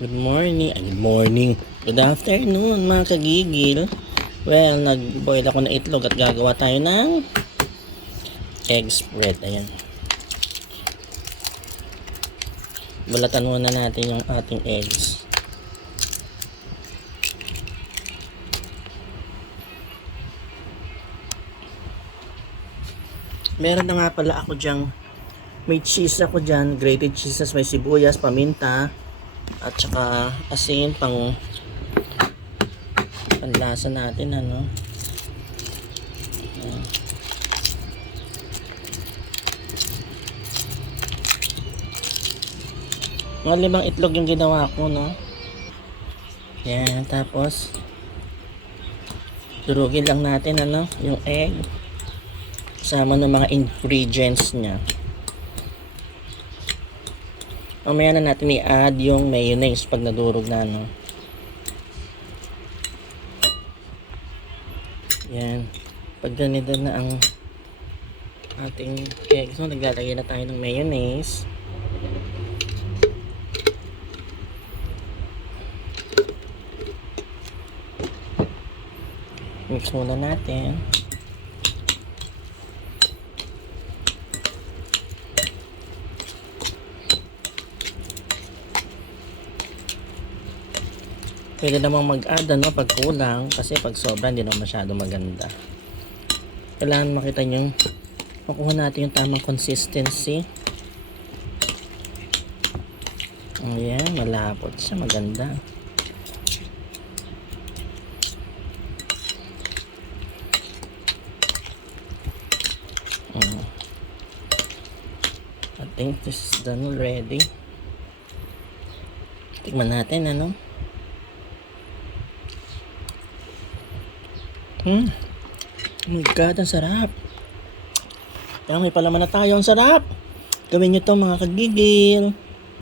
Good morning. Good morning. Good afternoon, mga kagigil. Well, nag-boil ako ng itlog at gagawa tayo ng egg spread. Ayan. Bulatan muna natin yung ating eggs. Meron na nga pala ako dyang may cheese ako dyan, grated cheeses, may sibuyas, paminta, at saka asin pang panlasa natin ano. Ayan. Mga limang itlog yung ginawa ko, no? Yan, tapos durugin lang natin ano, yung egg kasama ng mga ingredients niya. Mamaya na natin i-add yung mayonnaise pag nadurog na, no? Yan. Pag ganito na ang ating egg, so naglalagay na tayo ng mayonnaise. Mix muna natin. Pwede namang mag-add ano, pag kulang kasi pag sobra hindi naman masyado maganda. Kailangan makita nyo makuha natin yung tamang consistency. Ayan, malapot siya, maganda. Mm. I think this is done already. Tignan natin ano. Hmm. Oh my God, ang sarap. Kaya may palaman na tayo. Ang sarap. Gawin nyo to mga kagigil.